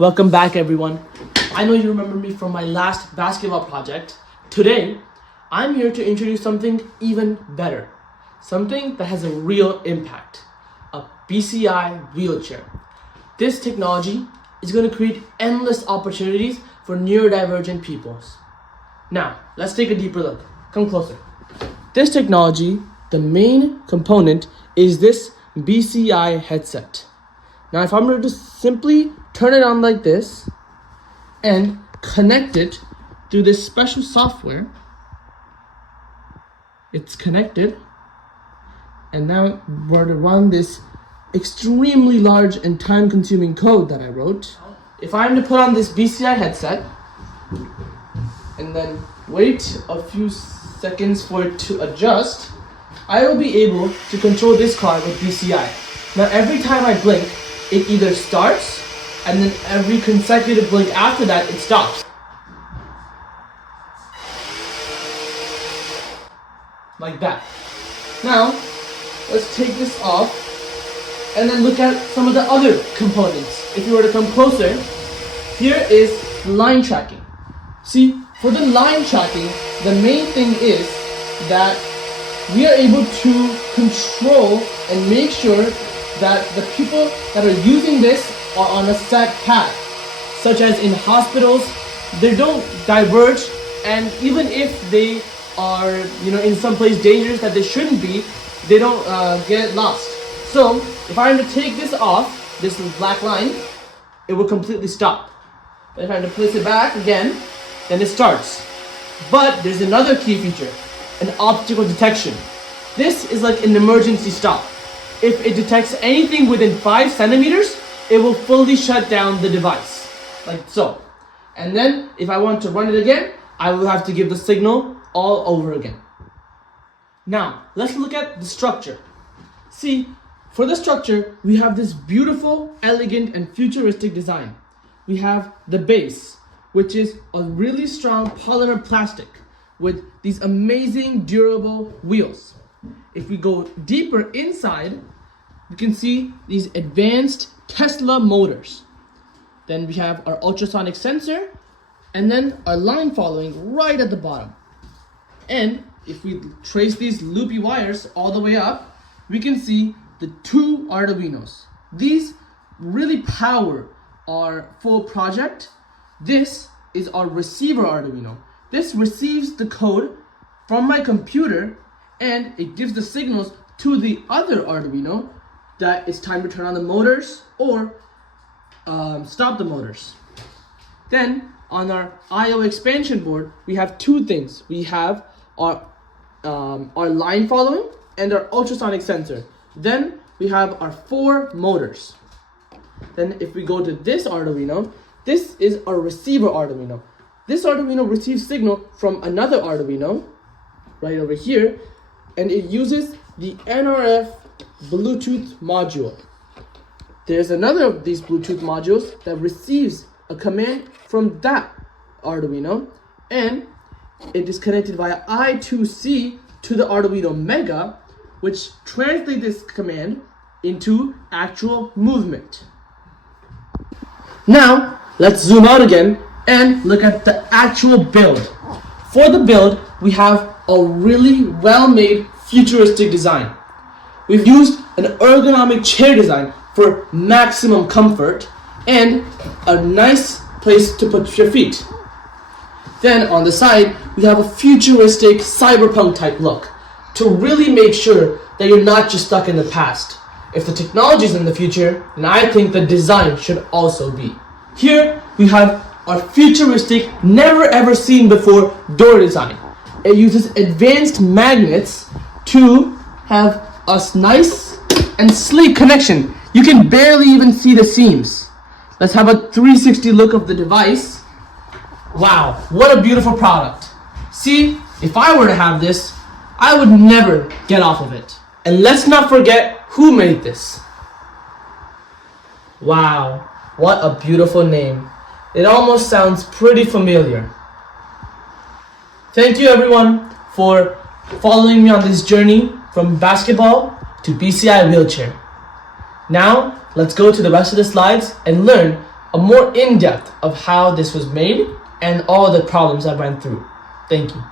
Welcome back, everyone. I know you remember me from my last basketball project. Today, I'm here to introduce something even better. Something that has a real impact. A BCI wheelchair. This technology is going to create endless opportunities for neurodivergent peoples. Now, let's take a deeper look. Come closer. This technology, the main component is this BCI headset. Now, if I'm going to just simply turn it on like this and connect it through this special software, it's connected, and now we're to run this extremely large and time-consuming code that I wrote. If I'm to put on this BCI headset and then wait a few seconds for it to adjust, I will be able to control this car with BCI. Now, every time I blink, it either starts, and then every consecutive blink after that, it stops. Like that. Now, let's take this off, and then look at some of the other components. If you were to come closer, here is line tracking. See, for the line tracking, the main thing is that we are able to control and make sure that the people that are using this are on a set path, such as in hospitals. They don't diverge, and even if they are, in some place dangerous that they shouldn't be, they don't get lost. So if I were to take this off, this black line, it will completely stop. But if I were to place it back again, then it starts. But there's another key feature, an obstacle detection. This is like an emergency stop. If it detects anything within 5 centimeters, it will fully shut down the device, like so. And then if I want to run it again, I will have to give the signal all over again. Now, let's look at the structure. See, for the structure, we have this beautiful, elegant, and futuristic design. We have the base, which is a really strong polymer plastic with these amazing durable wheels. If we go deeper inside, you can see these advanced Tesla motors. Then we have our ultrasonic sensor, and then our line following right at the bottom. And if we trace these loopy wires all the way up, we can see the 2 Arduinos. These really power our full project. This is our receiver Arduino. This receives the code from my computer, and it gives the signals to the other Arduino that it's time to turn on the motors or stop the motors. Then on our I/O expansion board, we have 2 things. We have our line following and our ultrasonic sensor. Then we have our 4 motors. Then if we go to this Arduino, this is our receiver Arduino. This Arduino receives signal from another Arduino right over here, and it uses the NRF Bluetooth module. There's another of these Bluetooth modules that receives a command from that Arduino, and it is connected via I2C to the Arduino Mega, which translates this command into actual movement. Now, let's zoom out again and look at the actual build. For the build, we have a really well-made futuristic design. We've used an ergonomic chair design for maximum comfort and a nice place to put your feet. Then on the side, we have a futuristic cyberpunk type look to really make sure that you're not just stuck in the past. If the technology is in the future, then I think the design should also be. Here we have our futuristic, never ever seen before door design. It uses advanced magnets to have a nice and sleek connection. You can barely even see the seams. Let's have a 360 look of the device. Wow, what a beautiful product. See, if I were to have this, I would never get off of it. And let's not forget who made this. Wow, what a beautiful name. It almost sounds pretty familiar. Thank you everyone for following me on this journey from basketball to BCI wheelchair. Now, let's go to the rest of the slides and learn a more in-depth of how this was made and all the problems I went through. Thank you.